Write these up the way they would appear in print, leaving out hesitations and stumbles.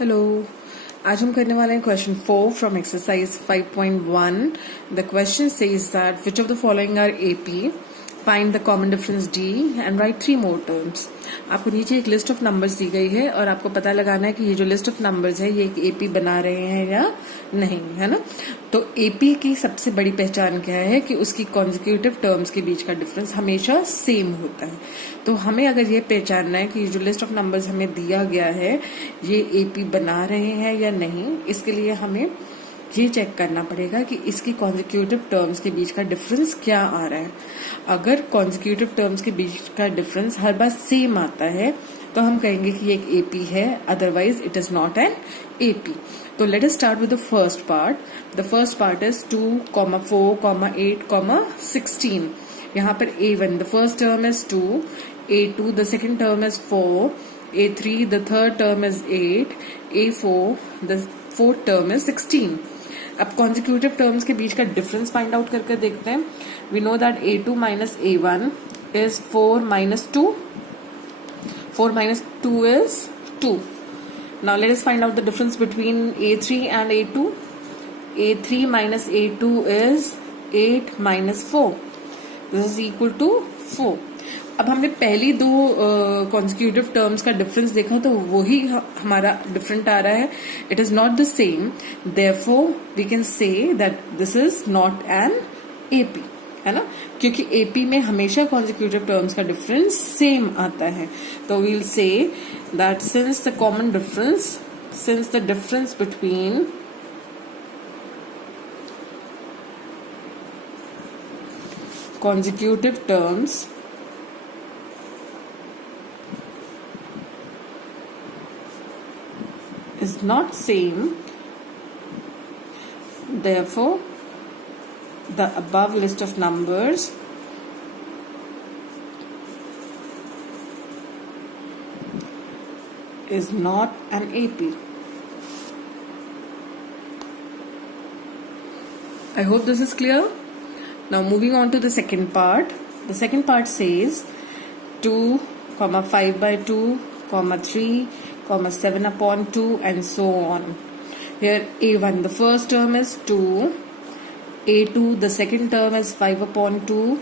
Hello. आज हम करने वाले हैं question 4 from exercise 5.1। The question says that which of the following are AP, find the common difference d and write 3 more terms. आपको नीचे एक लिस्ट ऑफ नंबर्स दी गई है और आपको पता लगाना है कि ये जो लिस्ट ऑफ नंबर्स है ये एक एपी बना रहे हैं या नहीं, है ना। तो एपी की सबसे बड़ी पहचान क्या है कि उसकी कॉन्जिक्यूटिव टर्म्स के बीच का डिफरेंस हमेशा सेम होता है। तो हमें अगर ये पहचानना है कि जो लिस्ट ऑफ नंबर्स हमें दिया गया है ये एपी बना रहे हैं या नहीं, इसके लिए हमें ये चेक करना पड़ेगा कि इसकी कॉन्जिक्यूटिव टर्म्स के बीच का डिफरेंस क्या आ रहा है। अगर कॉन्जिक्यूटिव टर्म्स के बीच का डिफरेंस हर बार सेम आता है तो हम कहेंगे कि ये एक एपी है, otherwise it is not an AP. तो let us start with the first part. The first part is 2, 4, 8, 16। यहाँ पर A1 the first term is 2, A2 the second term is 4, A3 the third term is 8, A4 the fourth term is 16। अब consecutive terms के बीच का difference find out करके देखते हैं। We know that A2 minus A1 is 4 minus 2, 4 minus 2 is 2. Now let us find out the difference between A3 and A2. A3 minus A2 is 8 minus 4. This is equal to 4. अब हमने पहली दो consecutive terms का difference देखा तो वही हमारा different आ रहा है। It is not the same, therefore we can say that this is not an AP, है ना, क्योंकि एपी में हमेशा कॉन्जिक्यूटिव टर्म्स का डिफरेंस सेम आता है। तो we'll say that since the common difference, since the difference between consecutive terms is not same, therefore the above list of numbers is not an AP. I hope this is clear. Now moving on to the second part. The second part says 2, 5 by 2, 3, 7 upon 2 and so on. Here A1 the first term is 2, A2 the second term is 5 upon 2,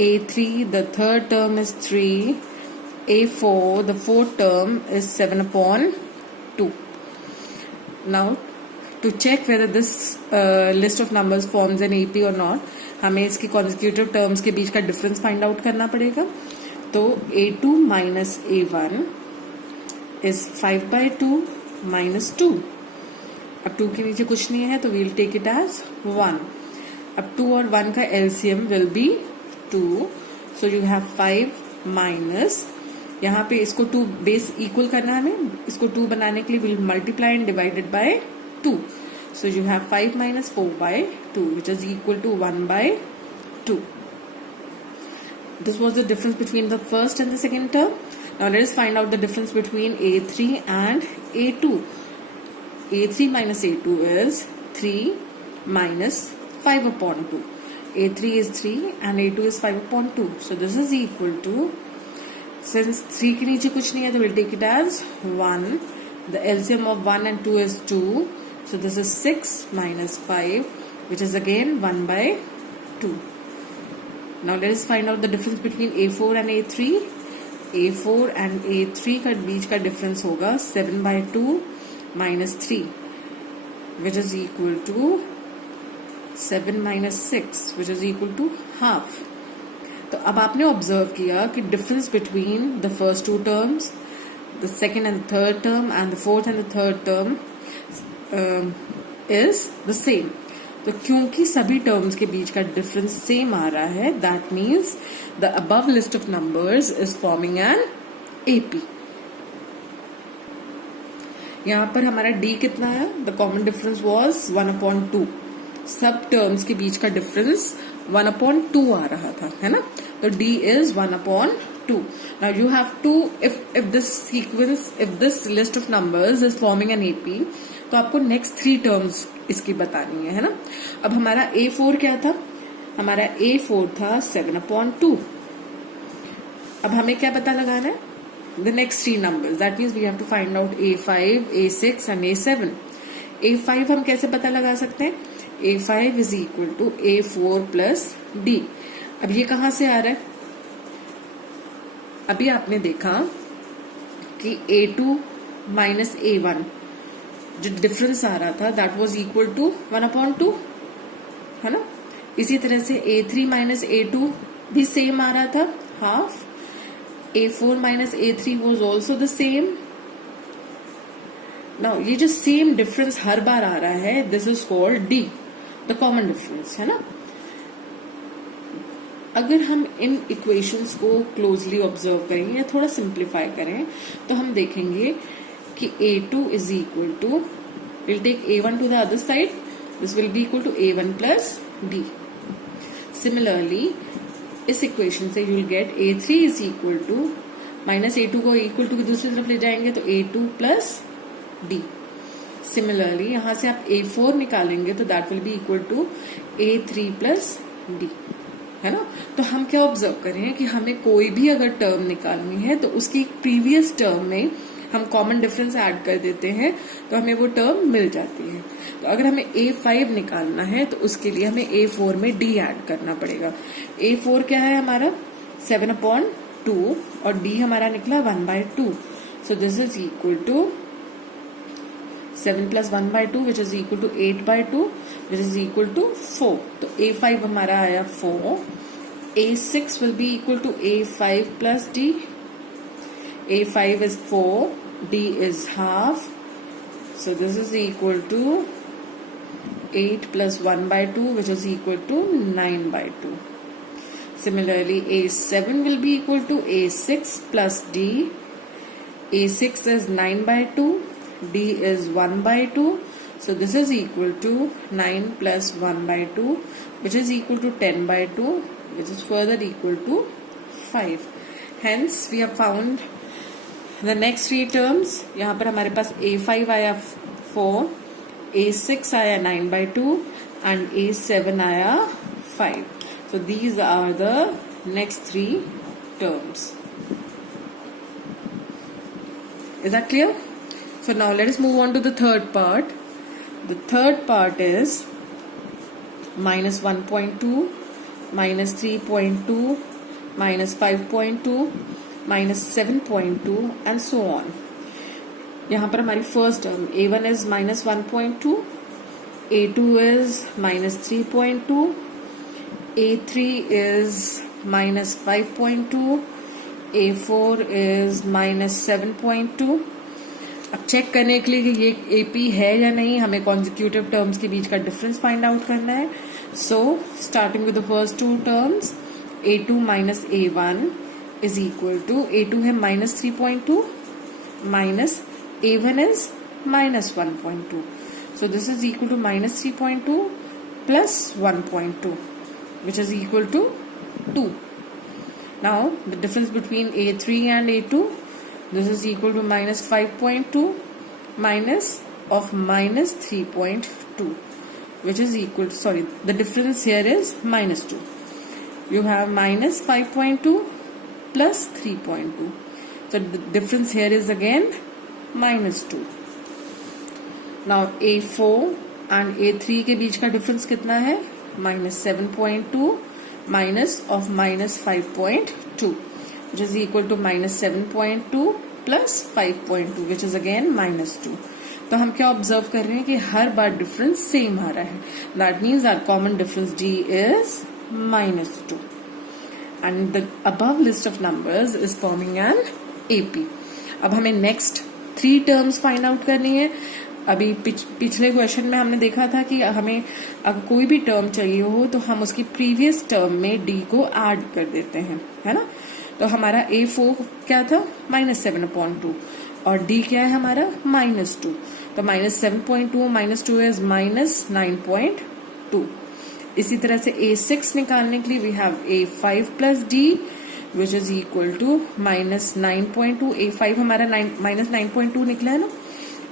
A3 the third term is 3, A4 the fourth term is 7 upon 2. Now to check whether this list of numbers forms an AP or not, हमें इसकी consecutive terms के बीच का difference find out करना पड़ेगा। तो A2 minus A1 is 5 by 2 minus 2। अब 2 के नीचे कुछ नहीं है तो वील टेक इट एज 1। अब 2 और 1 का LCM will be 2, so you have 5 minus, यहाँ पे इसको 2 बेस इक्वल करना है हमें, इसको 2 बनाने के लिए will multiply and divided by 2. So you have 5 minus 4 by 2, which is equal to 1 by 2. This was the difference between the first and the second term. Now let us find out the difference between A3 and A2. A3 minus A2 is 3 minus 5 upon 2. A3 is 3 and A2 is 5 upon 2. So this is equal to, since 3 के नीचे कुछ नहीं है तो we'll take it as 1. The LCM of 1 and 2 is 2. So this is 6 minus 5, which is again 1 by 2. Now let us find out the difference between A4 and A3. A4 and A3 का बीच का difference होगा 7 by 2 minus 3, which is equal to 7 minus 6, which is equal to half. तो अब आपने observe किया कि difference between the first two terms, the second and third term and the fourth and the third term is the same. तो क्योंकि सभी terms के बीच का डिफरेंस सेम आ रहा है, that means the above list of numbers is forming an AP. यहाँ पर हमारा डी कितना है? The common difference was 1 upon 2. सब टर्म्स के बीच का डिफरेंस 1 upon 2 आ रहा था, है ना। तो D is 1 upon 2. Now you have to, if this sequence, if this list of numbers is forming an AP, तो आपको नेक्स्ट 3 टर्म्स इसकी बतानी है ना। अब हमारा A4 क्या था? हमारा A4 था 7 upon 2. अब हमें क्या पता लगाना है? the next three numbers. That means we have to find out A5, A6 and A7. A5 हम कैसे पता लगा सकते हैं? A5 is equal to A4 plus D. अब ये कहां से आ रहा है? अभी आपने देखा कि A2 minus A1 जो डिफरेंस आ रहा था that was equal to 1/2, है ना? इसी तरह से A3 minus A2 भी सेम आ रहा था, half. A4 minus A3 was also the same. Now ये जो सेम डिफरेंस हर बार आ रहा है, this is called D, the common difference, है ना? अगर हम इन इक्वेशंस को क्लोजली ऑब्जर्व करें या थोड़ा सिंप्लीफाई करें तो हम देखेंगे कि A2 is equal to, we'll take A1 to the other side, this will be equal to A1 plus D. Similarly, इस इक्वेशन से you will get A3 is equal to, minus A2 को equal to की दूसरी तरफ ले जाएंगे तो A2 plus D. Similarly यहां से आप A4 निकालेंगे तो that will be equal to A3 plus D, है ना? तो हम क्या ऑब्जर्व करें कि हमें कोई भी अगर टर्म निकालनी है तो उसकी प्रीवियस टर्म में हम कॉमन डिफरेंस ऐड कर देते हैं तो हमें वो टर्म मिल जाती है. तो अगर हमें A5 निकालना है तो उसके लिए हमें A4 में D ऐड करना पड़ेगा. A4 क्या है हमारा? 7/2 और D हमारा निकला 1/2. So this is equal to 7 plus 1/2 which is equal to 8/2 which is equal to 4. तो A5 हमारा आया 4. A6 will be equal to A5 plus D. A5 is 4, D is half. So this is equal to 8 plus 1/2 which is equal to 9/2. Similarly, A7 will be equal to A6 plus D. A6 is 9/2, D is 1/2. So this is equal to 9 plus 1/2 which is equal to 10/2 which is further equal to 5. Hence we have found the next three terms. यहाँ पर हमारे पास A5 आया 4, A6 आया 9/2 and A7 आया 5. So these are the next three terms. Is that clear? So now let us move on to the third part. The third part is minus 1.2, minus 3.2, minus 5.2, minus 7.2 and so on. यहाँ पर हमारी first term A1 is minus 1.2, A2 is minus 3.2, A3 is minus 5.2, A4 is minus 7.2. अब check करने के लिए कि ये AP है या नहीं, हमें कॉन्जिक्यूटिव टर्म्स के बीच का डिफरेंस फाइंड आउट करना है. So starting with the first two terms, A2 minus A1 is equal to, A2 है minus 3.2 minus A1 is minus 1.2. So this is equal to minus 3.2 plus 1.2 which is equal to 2. Now the difference between A3 and A2, this is equal to minus 5.2 minus of minus 3.2 which is equal to, sorry, the difference here is minus 2. You have minus 5.2 plus 3.2. So the difference here is again minus 2. Now A4 and A3 के बीच का difference कितना है? minus 7.2 minus of minus 5.2 which is equal to minus 7.2 plus 5.2 which is again minus 2. तो हम क्या observe कर रहे हैं कि हर बार डिफरेंस सेम आ रहा है. That means our common difference D is minus 2. And the above list of numbers is forming an AP. अब हमें नेक्स्ट 3 टर्म्स फाइंड आउट करनी है. अभी पिछले क्वेश्चन में हमने देखा था कि हमें अगर कोई भी टर्म चाहिए हो तो हम उसकी प्रीवियस टर्म में D को ऐड कर देते हैं, है ना? तो हमारा A4 क्या था? minus 7/2 और D क्या है हमारा? minus 2. तो minus 7.2 minus 2 is minus 9.2. इसी तरह से A6 निकालने के लिए we have A5 plus D which is equal to minus 9.2. A5 हमारा minus 9.2 निकला है ना,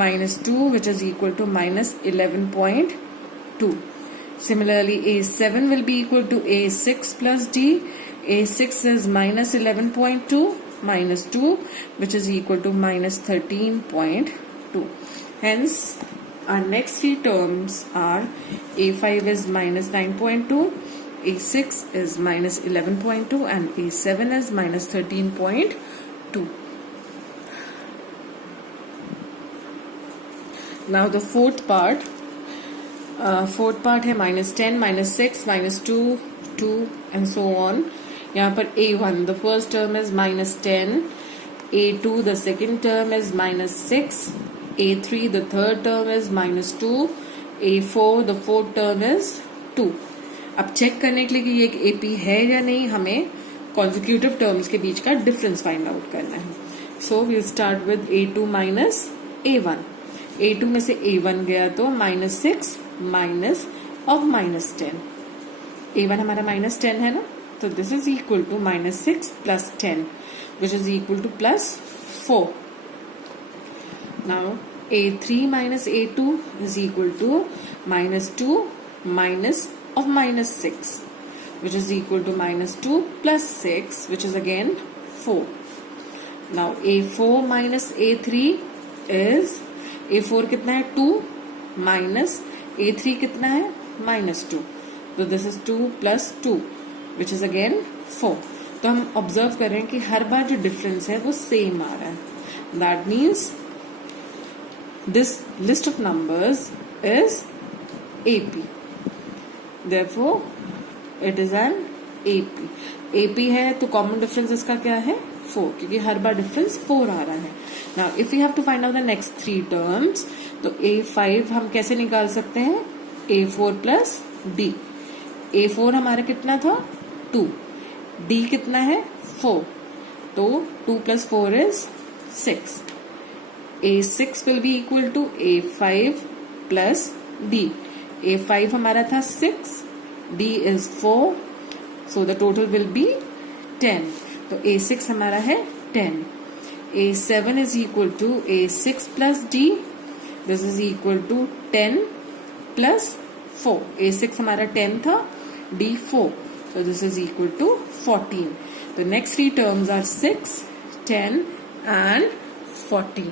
minus 2 which is equal to minus 11.2. Similarly, A7 will be equal to A6 plus D. A6 is minus 11.2 minus 2, which is equal to minus 13.2. Hence, our next three terms are A5 is minus 9.2, A6 is minus 11.2, and A7 is minus 13.2. Now the fourth part है minus 10, minus 6, minus 2, 2 and so on. यहाँ पर A1 the first term is minus 10, A2 the second term is minus 6, A3 the third term is minus 2, A4 the fourth term is 2. अब check करने के लिए कि ये एक AP है या नहीं, हमें consecutive terms के बीच का difference find out करना है. So we'll start with A2 minus A1. A2 में से A1 गया तो minus 6 minus of minus 10. A1 हमारा minus 10 है ना, तो this is equal to minus 6 plus 10, which is equal to plus 4. Now A3 minus A2 is equal to minus 2 minus of minus 6, which is equal to minus 2 plus 6, which is again 4. Now A4 minus A3 is, A4 कितना है 2 minus A3 कितना है minus 2. तो this is 2 plus 2, which is again 4. तो हम observe कर रहे हैं कि हर बार जो डिफरेंस है वो सेम आ रहा है. That means this list of numbers is AP. Therefore it is an AP. AP है तो कॉमन डिफरेंस इसका क्या है 4, क्योंकि हर बार डिफरेंस 4 आ रहा है. Now if you have to find out the next three terms, तो A5 हम कैसे निकाल सकते हैं, A4 प्लस D. A4 हमारा कितना था 2, D कितना है 4, तो 2 plus 4 is 6. A6 will be equal to A5 plus D. A5 हमारा था 6, D is 4, so the total will be 10. तो A6 हमारा है 10. A7 is equal to A6 plus D. This is equal to 10 plus 4. A6 हमारा 10 था, D 4. So this is equal to 14. The next three terms are 6, 10 and 14.